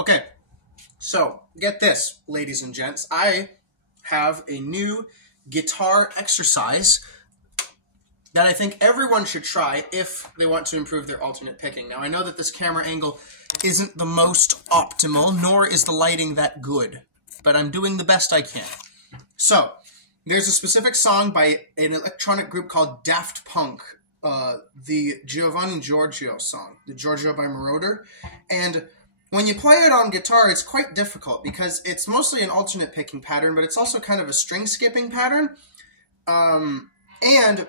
Okay, so get this, ladies and gents. I have a new guitar exercise that I think everyone should try if they want to improve their alternate picking. Now, I know that this camera angle isn't the most optimal, nor is the lighting that good, but I'm doing the best I can. So, there's a specific song by an electronic group called Daft Punk, the Giorgio song, the Giorgio by Moroder, and when you play it on guitar, it's quite difficult because it's mostly an alternate picking pattern, but it's also kind of a string skipping pattern, and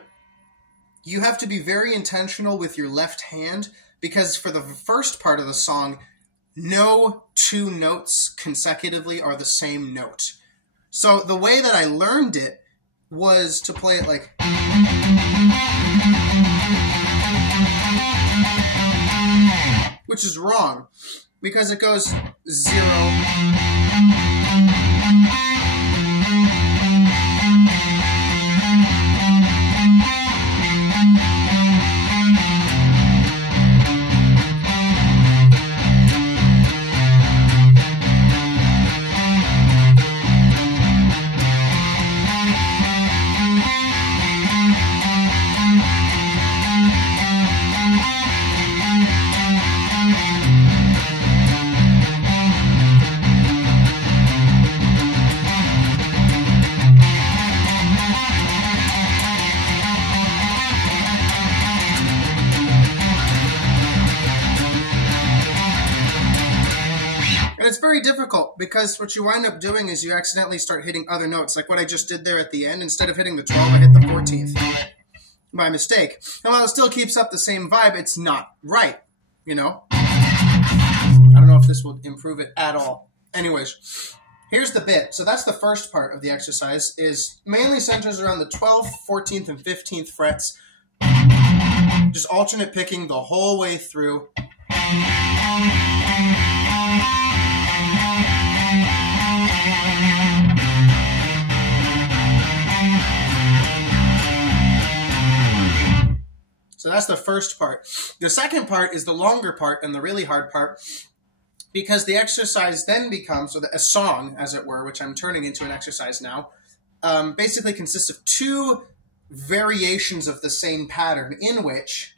you have to be very intentional with your left hand because for the first part of the song, no two notes consecutively are the same note. So the way that I learned it was to play it like... which is wrong because it goes 0... And it's very difficult because what you wind up doing is you accidentally start hitting other notes, like what I just did there at the end. Instead of hitting the 12, I hit the 14th by mistake. And while it still keeps up the same vibe, it's not right, you know? I don't know if this will improve it at all. Anyways, here's the bit. So that's the first part of the exercise, is mainly centers around the 12th, 14th, and 15th frets. Just alternate picking the whole way through. So that's the first part. The second part is the longer part and the really hard part because the exercise then becomes, or a song, as it were, which I'm turning into an exercise now, basically consists of two variations of the same pattern in which...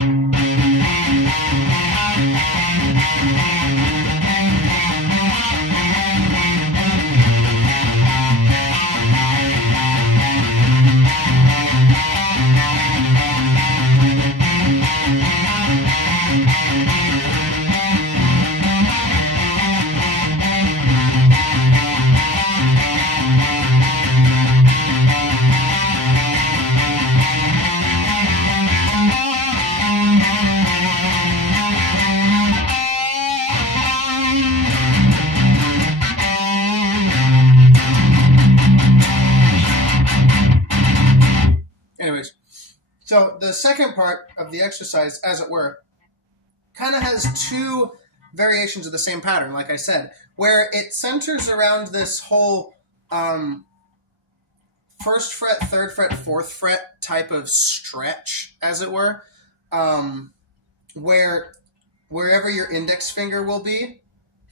Anyways, so the second part of the exercise, as it were, kind of has two variations of the same pattern, like I said, where it centers around this whole first fret, third fret, fourth fret type of stretch, as it were, where wherever your index finger will be,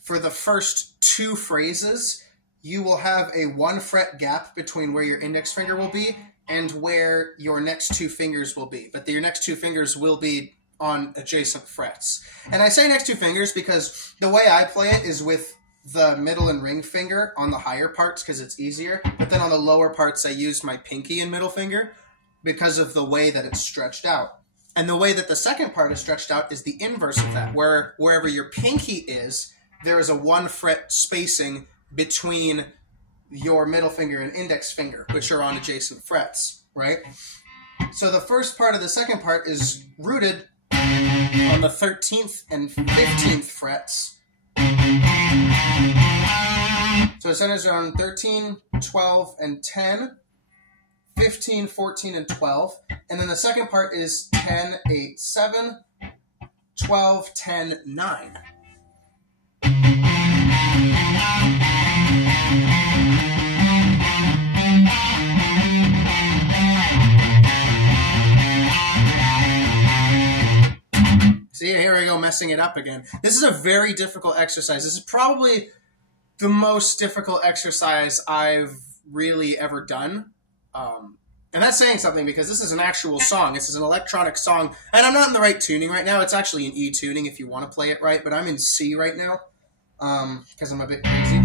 for the first two phrases, you will have a 1 fret gap between where your index finger will be and where your next two fingers will be. But your next two fingers will be on adjacent frets. And I say next two fingers because the way I play it is with the middle and ring finger on the higher parts because it's easier. But then on the lower parts, I use my pinky and middle finger because of the way that it's stretched out. And the way that the second part is stretched out is the inverse of that, where wherever your pinky is, there is a 1 fret spacing between your middle finger and index finger, which are on adjacent frets, right? So the first part of the second part is rooted on the 13th and 15th frets. So it centers around 13, 12, and 10, 15, 14, and 12. And then the second part is 10, 8, 7, 12, 10, 9. See, here I go messing it up again. This is a very difficult exercise. This is probably the most difficult exercise I've really ever done. And that's saying something because this is an actual song. This is an electronic song. And I'm not in the right tuning right now. It's actually in E tuning if you want to play it right. But I'm in C right now because I'm a bit crazy.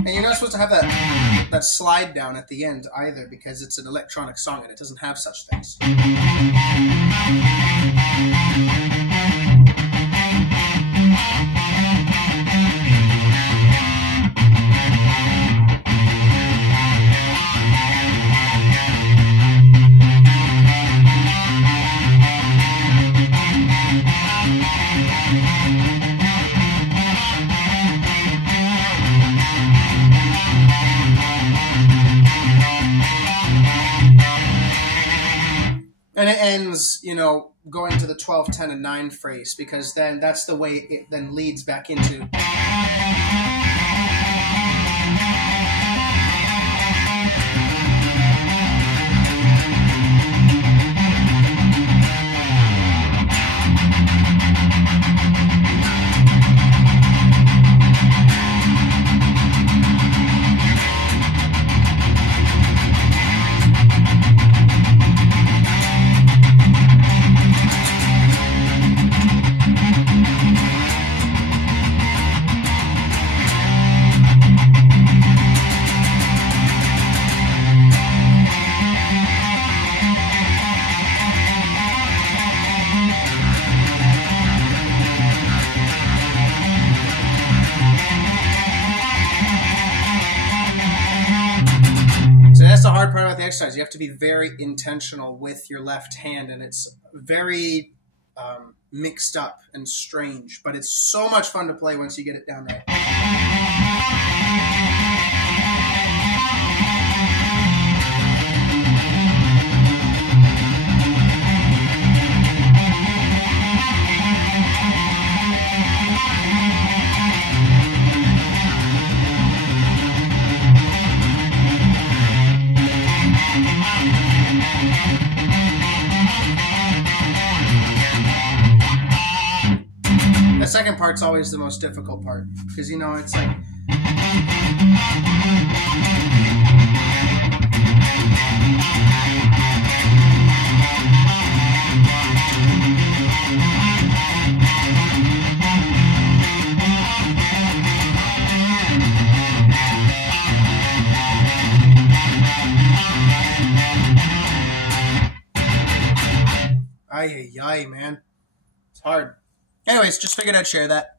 And you're not supposed to have that slide down at the end either because it's an electronic song and it doesn't have such things. And it ends, you know, going to the 12, 10, and 9 phrase because then that's the way it then leads back into. That's the hard part about the exercise. You have to be very intentional with your left hand, and it's very mixed up and strange, but it's so much fun to play once you get it down right. The second part's always the most difficult part because, you know, it's like ay, man. It's hard. Anyways, just figured I'd share that.